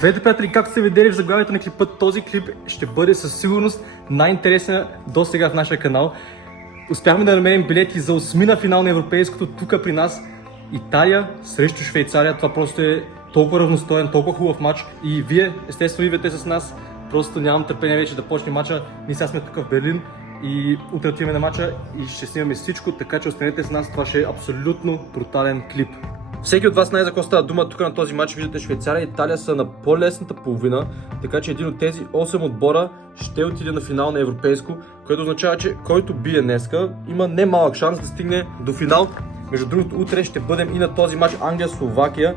Здравейте, приятели, както сте видели в заглавието на клипа, този клип ще бъде със сигурност най-интересен до сега в нашия канал. Успяхме да намерим билети за осмина финал на Европейското тук при нас. Италия срещу Швейцария. Това просто е толкова равностоен, толкова хубав матч. И вие, естествено, идвате с нас. Просто нямам търпение вече да почне матча. Ние сега сме тук в Берлин и утре отиваме на матча и ще снимаме всичко, така че останете с нас. Това ще е абсолютно брутален клип. Всеки от вас знае за какво става дума. Тук на този матч виждате Швейцария и Италия са на по-лесната половина, така че един от тези 8 отбора ще отиде на финал на Европейско, което означава, че който бие днеска има немалък шанс да стигне до финал. Между другото, утре ще бъдем и на този матч Англия-Словакия,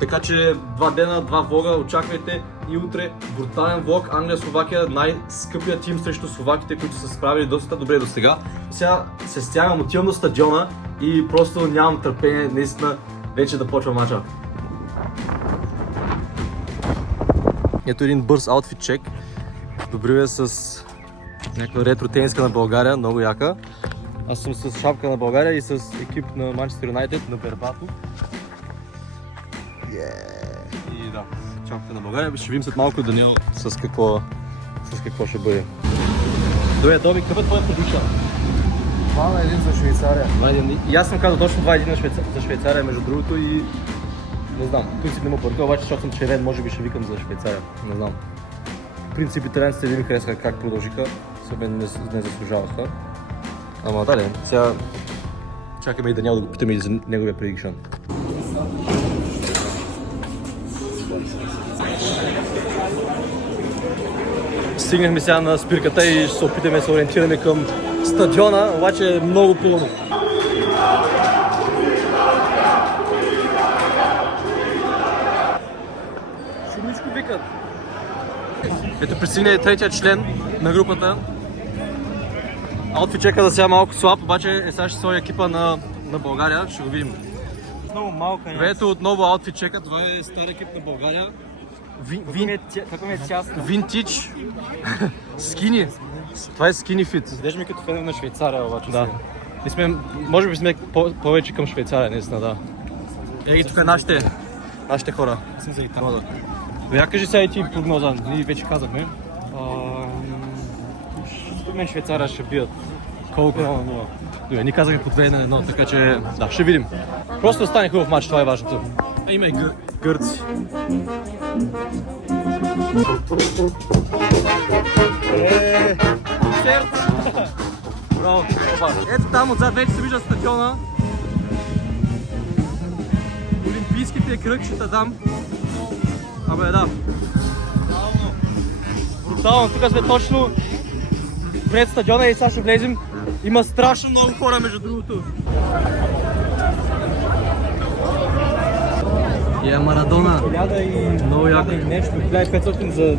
така че 2 дена, 2 влога, очаквайте и утре брутален влог. Англия-Словакия, най-скъпия тим срещу словаките, които са справили доста добре до сега. Сега се стягам, отивам на стадиона и просто нямам търпение наистина вече да почва матча. Ето един бърз аутфит чек. Добрил е с някаква ретро тениска на България, много яка. Аз съм с шапка на България и с екип на Manchester United на Бербато. И да, шапка на България. Ще видим след малко Даниел с какво ще бъде. Добре, Доби, какъв е твоя предикшън? 2-1 за Швейцария. И аз съм казал точно 2-1 за Швейцария, между другото, и не знам, в принцип не му бърка, обаче защото съм червен, може би ще викам за Швейцария, не знам. В принцип италианците ви ми харесаха как продължиха, себе не заслужаваха. Ама да, сега чакаме и Даниел да го питаме и за неговия предикшън. Стигнахме сега на спирката и ще се опитаме да се ориентираме към стадиона, обаче е много пълно. Шумичко викат. Ето пристигна и третия член на групата. Аутфит чека да сега малко слаб, обаче сега ще сложи екипа на България, ще го видим. Много малка е. Ето отново аутфит чека, това е стар екип на България. Какво ми е тясно? Винтидж. Скини. Това е скини фит. Изглежда ми като фен на Швейцария, обаче. Да. Може би сме повече към Швейцария, наистина, да. Ей, тук е нашите хора. Съм за Италия. Я кажи сега и ти прогноза, ние вече казахме. Според мен Швейцария ще бият. Колко? 1-0. Добре, ние казахме по 2-1, така че да, ще видим. Просто да стане хубав матч, това е важното. Има и гърци. Браво! Ето там отзад вече се вижда стадиона. Олимпийските кръгчета там. Абе да. Брутално, тук сме точно пред стадиона и сега ще влезем. Има страшно много хора, между другото. Е, Марадона. Много яко. Нещо, 1500 за...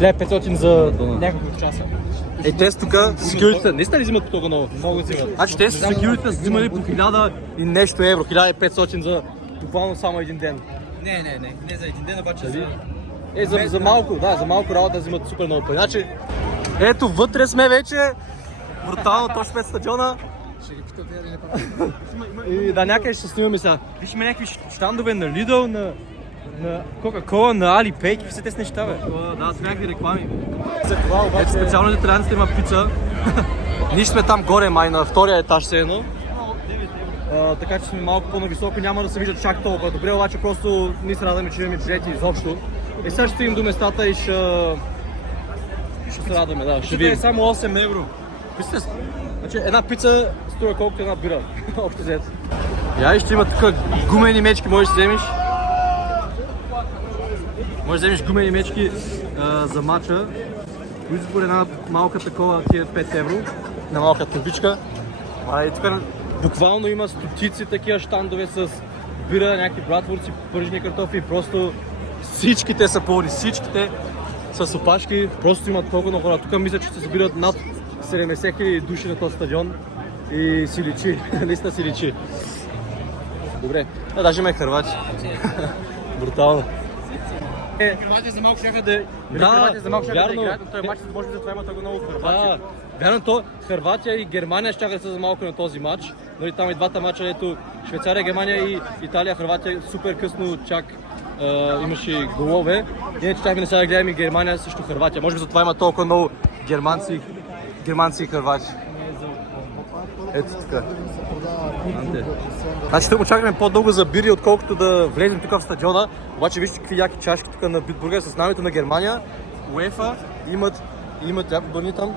1500 за няколко часа. Е, те са тук секюритите. Наистина ли взимат по толкова много? Много взимат. Значи те са секюритите са взимали по 1000 и нещо евро. 1500 за буквално само един ден. Не за един ден, обаче за... За малко, да, за малко работа взимат супер много пари. Значи, ето вътре сме вече. Брутално, точно пред стадиона. И да, някъде ще снимаме сега. Виж, има някакви щандове на Lidl, на Coca-Cola, на Alipay, какви са тези неща, бе? Да, с някакви реклами. За това обаче... Ето специално за италианците има пица. Ние сме там горе, май на втория етаж все едно. Така че сме малко по-нависоко, няма да се виждат чак толкова добре, обаче просто ние се радваме, че имаме билети изобщо. И сега ще стигнем до местата и ще се радваме, да. Ще видим. Е само 8 евро. Значи една пица струва колкото една бира, общо взето. Я ще има тук гумени мечки, можеш да вземеш. Можеш да вземеш гумени мечки за матча. По избор една малка такова, тия 5 евро, на малка турбичка. И тук буквално има стотици такива щандове с бира, някакви братворци, пържени картофи, просто всичките са пълни, всичките с опашки, просто имат толкова много хора. Тук мисля, че се събират над 70 000 души на този стадион и си личи, наистина си личи. Добре, даже има и хървати. Брутално. Хърватия за малко щяха да... Да, вярно. Той матч, може би затова има толкова много Хърватия. Вярно, то Хърватия и Германия щяха да са за малко на този матч. Но и там и двата матча, ето Швейцария, Германия и Италия, Хърватия супер късно чак имаше и голове. Иначе чакаме сега да гледаме Германия срещу Хърватия. Може би затова има толкова много германци и хървати. Ето така. Значи тук очакваме по-дълго за бири, отколкото да влезем тук в стадиона. Обаче вижте какви яки чашки тук на Битбургер с знамето на Германия. УЕФА имат бърни там.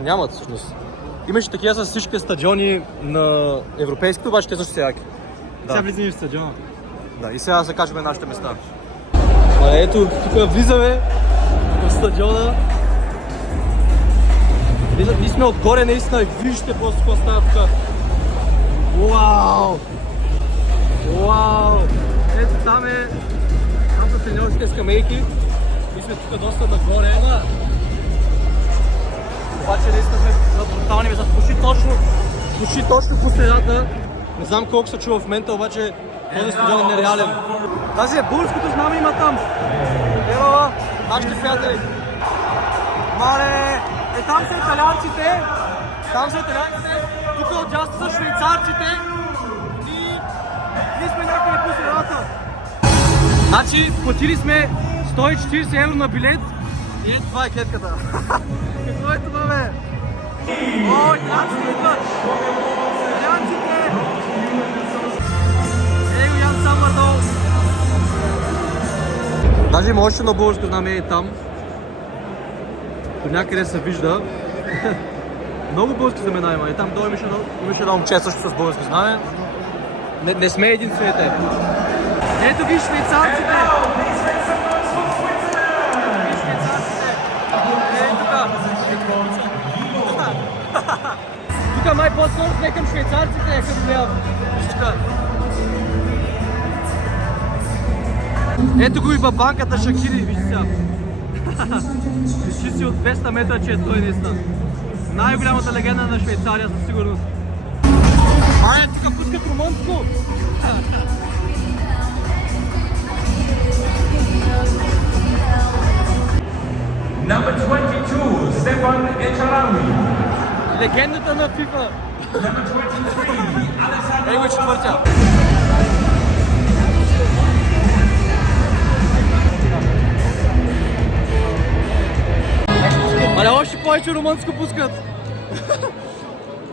Нямат всъщност. Имаше такива с всички стадиони на европейските, обаче те също са яки. Сега влизаме в стадиона. Да, и сега да се качваме нашите места. Ето, тук влизаме в стадиона. Ние сме отгоре наистина и вижте просто какво става тук. Уау! Уау! Ето там са треньорските скамейки. Ние сме тук доста нагоре. Обаче наистина сме на брутални места. Почти точно по средата. Не знам колко се чува в момента, обаче този стадион е нереален. Тази българското знаме има там. Ева, нашите приятели. Мале! Там са италианците. Тук отдясно са швейцарците. И ние сме някъде по средата. Значи, платили сме 140 евро на билет. И ето това е клетката. Какво е това, бе? О, италианците идват! Его Ян Самърдол. Даже има още на българско знаме и там. До някъде се вижда. Много български знамена има. И там долу имаше едно момче също с българско знаме. Не сме единствените. Ето ги швейцарците! Тук май по-скоро сме към швейцарците, като гледам. Ето го и бабанката Шакири, вижте сега. Вижте си от 200 метра, че е той наистина. Най-голямата легенда на Швейцария със сигурност. Тук пускат румънско! Number 22, Stefan Echarami. Легендата на FIFA. Number 23, Alessandro. Ей го четвъртя. Але още повече румънско пускат.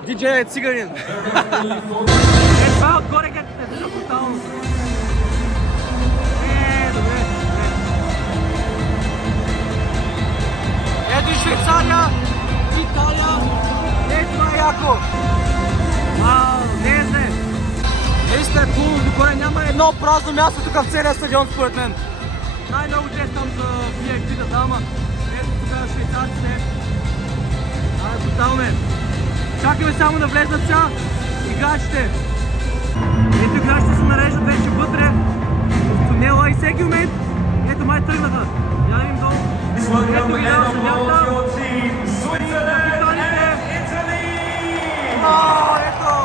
Диджей е циганин. Това е отгоре гетите, това е брутално. Добре. Ето и Швейцария, Италия. Това е яко. Вау, не зле. Наистина е хубаво, докоре няма едно празно място тук в целия стадион според мен. Най-много чест там за VIP-та дама. Ето тук швейцарците. Брутално е. Чакаме само да влезнат сега играчите. Ето играчите се нареждат вече вътре в тунела и всеки момент. Ето май тръгнаха. Я да видим долу. Ето ги дава съдята. Капитаните. Ето!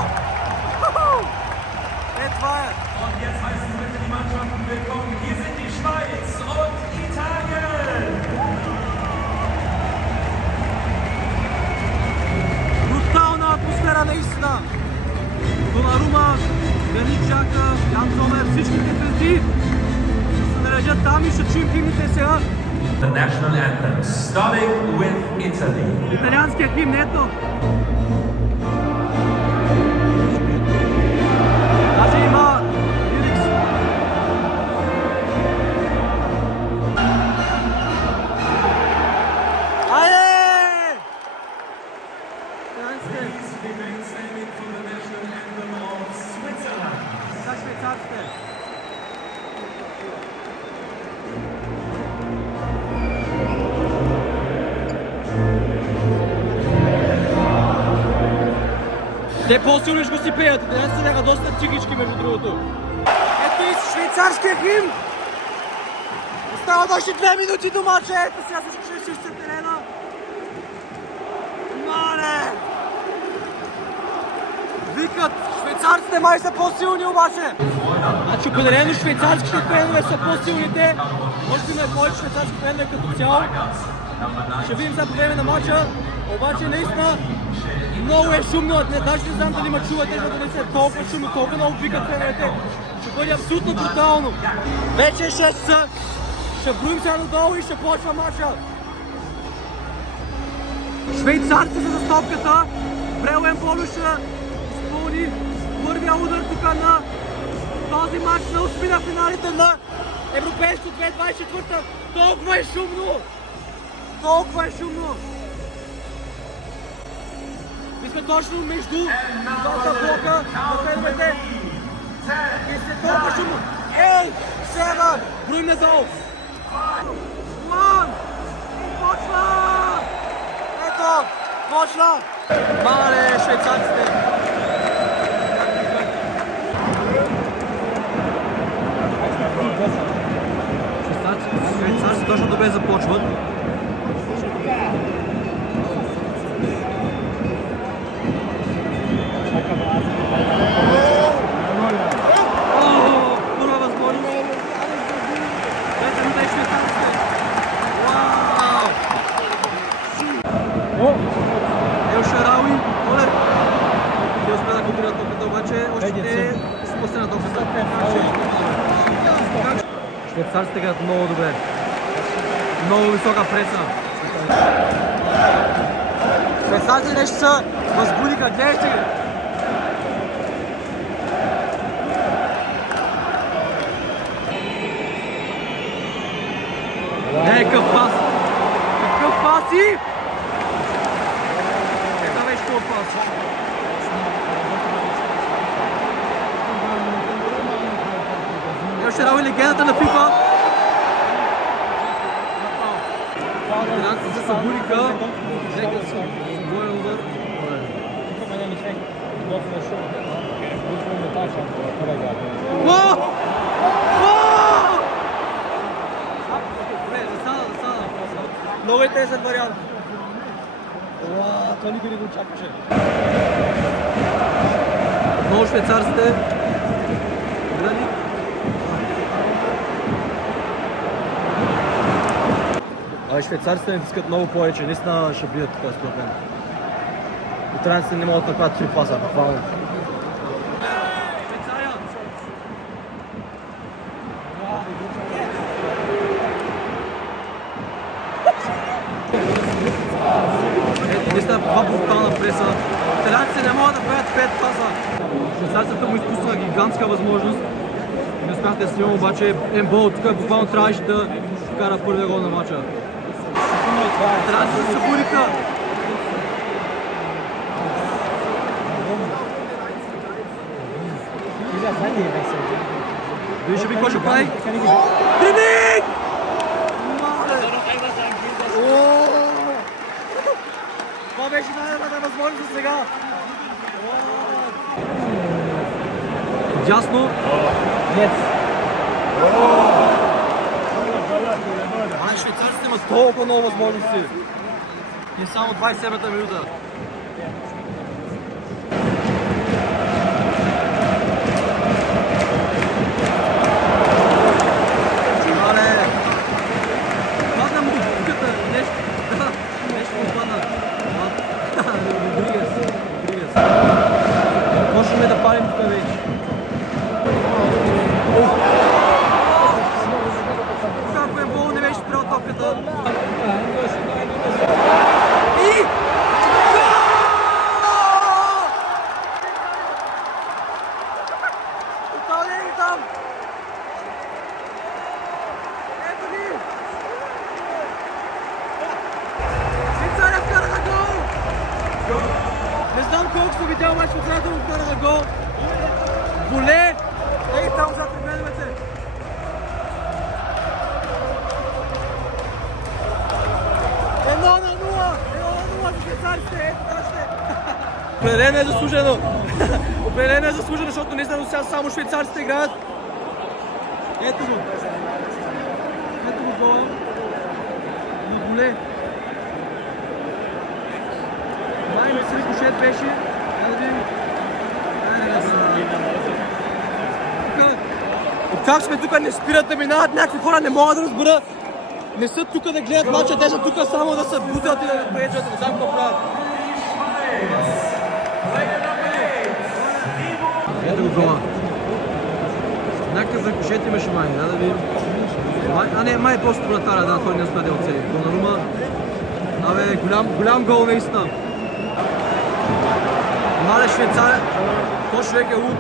Това е! Und jetzt heißen bitte die Mannschaften willkommen. Hier sind die Schweiz und Italien. Брутална атмосфера наистина! Донарума, Ганит Жака, Ян Зомер, всичките звезди се нарежат там и ще чуем химните сега. The national anthem, starting with Italy. Италианският химн, ето! Даже има лирикс. Айде! Са швейцарците. Те по-силно ще го си пеят, те не са бяха доста тигички между другото. Ето и швейцарския химн! Остават още 2 минути до мача, ето сега всички ще изчистят терена. Мале! Викат, швейцарците май са по-силни обаче! Значи определено швейцарските фенове са по-силните. Може би има повече швейцарски фенове като цяло. Ще видим сега по време на мача, обаче наистина много е шумно, даже не знам дали ме чувате, за да не се толкова шумно, толкова много викат феновете. Ще бъде абсолютно брутално. Вече е 6 часа. Ще броим сега надолу и ще почва матча. Швейцарците са за стопката. Брел Емболо ще изпълни първия удар тук на този матч на осмина финалите на Европейското 2024. Толкова е шумно! Толкова е шумно! Ми сме точно между двата блока на феновете. И се толкова шумно. 8, 7, броим надолу. 1, почва! Ето, почва! Мале, швейцарците! Швейцарците точно добре започват. Първа възможност. Двете минути и швейцарците. Вау! Ел Шарауи, Олер. Не успя да контролира топката, обаче още не е спасена топката. Швейцарците играят много добре. Много висока преса. Швейцарците нещо са възбудиха, гледайте ги! Какъв пас! Какъв пас и... Ето беше това пас. Ел Шарауи, легендата на FIFA. Финансите се събудиха. Нека се двоен удар. Много е тесен вариант. Това никой не го очакваше. Много швейцарците. Швейцарците не искат много повече, наистина ще бият тук според мен. Италианците не могат да направят 3 паса, буквално. Ето, наистина това брутална преса. Италианците не могат да правят 5 паса. Швейцарците му изпуснаха гигантска възможност. Не успяхте да снимам, обаче Ембол тук буквално трябваше да вкара първия гол на матча. Трябва да се събудиха. Виж би кой ще прави. Димик! Това беше най-добрата възможност сега. Дясно. Швейцарците имат толкова много възможности. И само 27-та минута. Чувале! Падна му дупката. Нещо му падна. Родригес. Почваме да палим тук вече. Ако е бол, не беше спрял топката. И... Тотален там! Ето ни! Швейцария вкараха гол! Не знам колко съм видял мач Швейцария да му вкараха гол. Воле! Ей, там зад феновете! Определено е заслужено. Определено е заслужено, защото не знам сега само швейцарците играят. Ето го. Ето го гола. На Воле. Май ми се рикошет беше. Да видим. Как сме тук, не спират да минават някакви хора, не мога да разбера. Не са тук да гледат мача, те са тук само да се бутат и да пречат, не знам какво правят. Ето го гола. Някакъв рикошет имаше май, да видим. А не, май просто вратаря, да, той не успя да оцели. Донарума. Абе, голям гол наистина. Мале Швейцария. То човек е луд.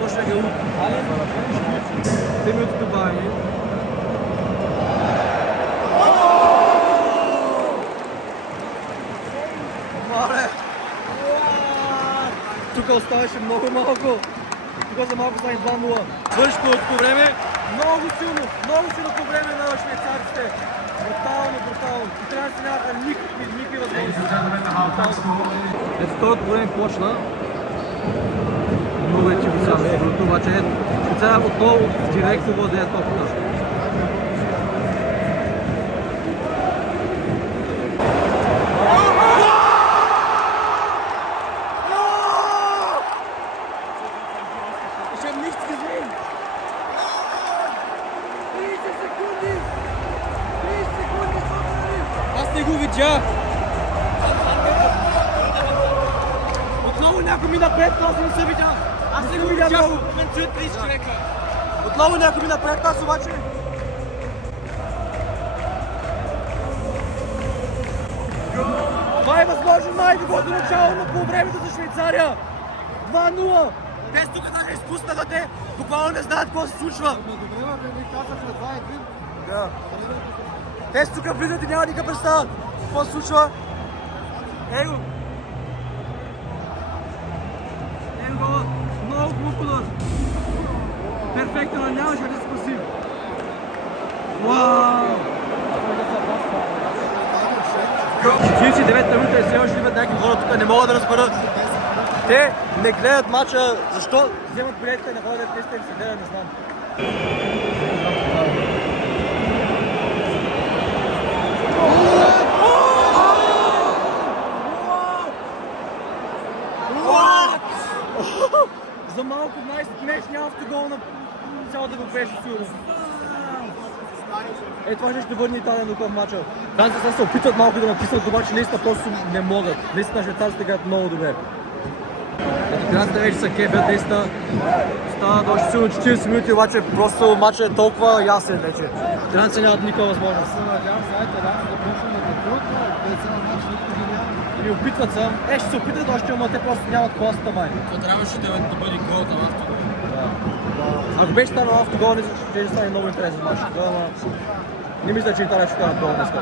То човек е луд. 3 минути добавени. Мале! Тук оставаше много малко. Тук за малко стане 2-0. Свърши по време. Много силно по време на швейцарците. Брутално. И трябва да се нямаха никакви възможности. Ето второто време почна. Много е чипо сега, обаче Швейцария отново директно владее топката. Аз не го видях! Отново някой ми напред, аз не се видях! Аз не го видях много! Мен чуят 30 човека! Отново някой ми напред, аз обаче... Това е възможно най-доброто начало на полувремето за Швейцария! 2-0! Те тук даже изпуснаха, те буквално не знаят какво се случва! Да. Те тук влизат и няма никакъв представа какво се случва. Его! Его! Много глупо. Перфектно, нямаше да се спаси. Вау! 49 минута и все още имат някакви хора тук, не могат да разберат. Те не гледат мача, защо вземат билетите на ходят, те ще им се гледа, не знам. За малко най-смешния автогол на цялата европейска сигурност. Е, това ще върне Италия до в матча. Французите се опитват малко да натиснат, обаче наистина просто не могат. Наистина швейцарците играят много добре. Ето французите вече са кефят, наистина стават още силно 40 минути, обаче просто матчът е толкова ясен вече. Французите нямат никаква възможност. Или опитват се. Ще се опитат още, но те просто нямат класата май. То трябваше да бъде гол там автогол. Ако беше станал автогол, ще стане много интересен мач. Не мисля, че Италия ще станат гол днеска.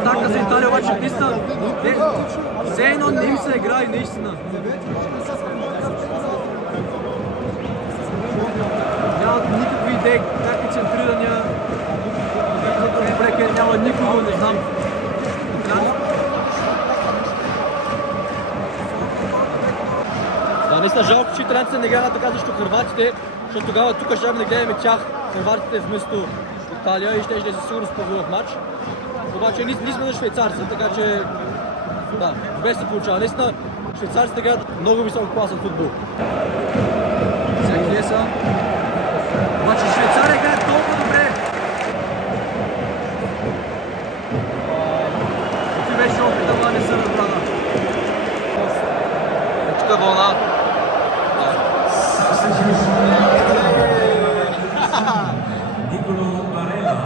Атака за Италия обаче наистина. Все едно не им се играе наистина. Нямат никакви идеи, някакви центрирания. Няма никого, не знам. Да, наистина жалко, че италианците не играят така, защото хърватите, защото тогава тук ще да гледаме тях, хърватите вместо Италия и ще е със сигурност по-голям матч. Обаче ние сме на швейцарци, така че да, добре се получава. Наистина швейцарците играят много високо класен футбол. Всеки е са. Обаче Швейцария играят толкова добре. Беше опита, но не се разбрана. Тук е вълна. Nicolo Barella.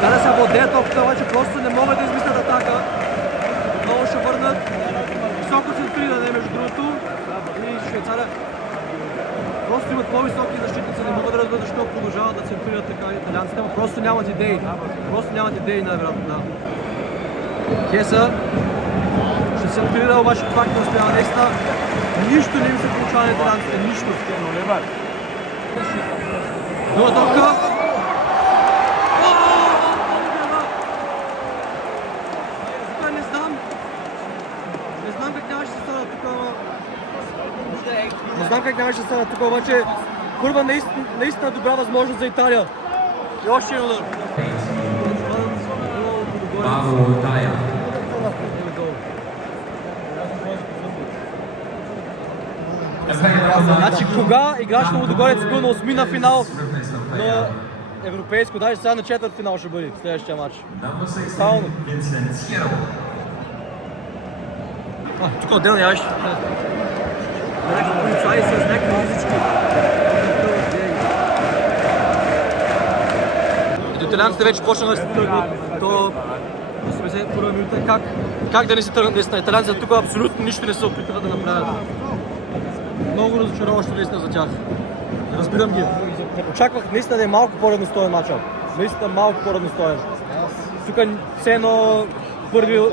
Да се владеят топката, обаче просто не могат да измислят атака. Отново ще върнат. Високо центриране между другото. И Швейцария просто имат по-високи защитници, не могат да разберат защо продължават да центрират така италианците, но просто нямат идеи. Просто нямат идеи, най-вероятно, да. Кеса ще центрира, обаче пак не успява. Наистина, нищо не им се получава на италианците, нищо. Друга топка. Не знам как нямаше да стана тук, обаче първа наистина добра възможност за Италия. И още един удар. Bravo Italia. Значи кога играч на Лудогорец бил на осмина финал на европейско, даже сега на четвърт финал ще бъде в следващия матч. Стално. Тук отделно яш. Полицаи с някакви езички. Италианците вече почнаха да се тръгват. То 81 минута. Как да не се тръгнат наистина? Италианците тук абсолютно нищо не се опитват да направят. Много разочароващо наистина за тях. Разбирам ги. Очаквах наистина да е малко по-равностоен матчът. Наистина малко по-равностоен. Тук все едно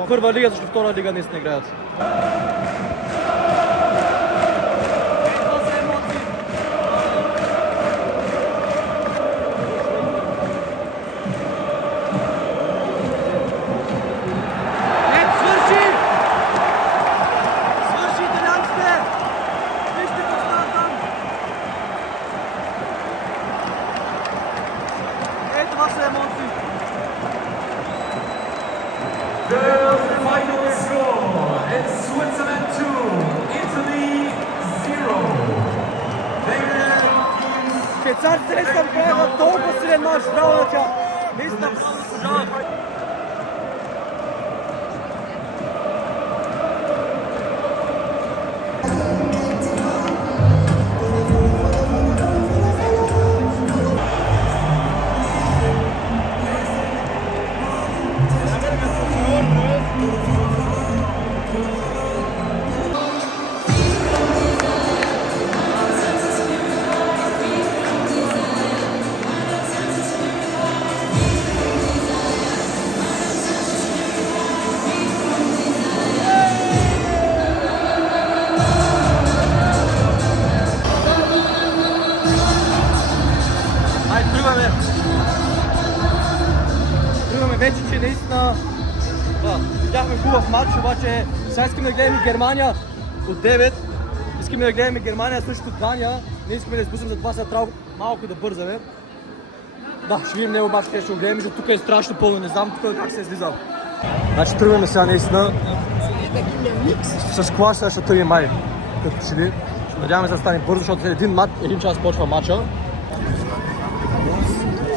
първа лига, защото втора лига наистина играят. The final score is Switzerland 2, Italy 0. Швейцарците не са направили толкова силен мач, браво на тях! Наистина браво заслужават! Тръгваме вече, че наистина видяхме хубав матч, обаче сега искаме да гледаме Германия от 9. Искаме да гледаме Германия срещу Дания. Не искаме да изпуснем, затова сега трябва малко да бързаме. Да, ще видим него обаче, ще го гледаме, защото тук е страшно пълно, не знам тук как се е излизал. Значи тръгваме сега наистина. С класа ще тръгнем май, като че ли. Надяваме се да стане бързо, защото след един час почва матча.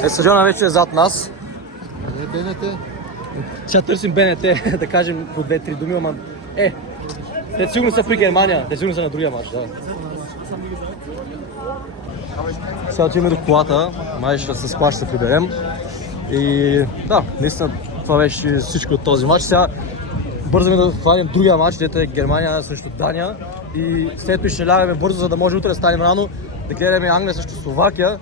Стадиона вече е зад нас. Сега търсим БНТ, да кажем по 2-3 думи, ама те сигурно са при Германия, те сигурно са на другия матч, да. Сега отиваме до колата, май с кола ще се приберем. И да, наистина това беше всичко от този матч. Сега бързаме да хванем другия матч, дето е Германия срещу Дания. И след това ще лягаме бързо, за да може утре да станем рано, да гледаме Англия срещу Словакия.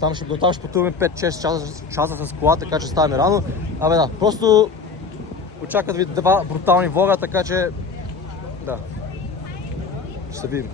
Там ще пътуваме 5-6 часа с кола, така че ставаме рано. Абе да, просто очакват ви два брутални влога, така че да, ще се видим.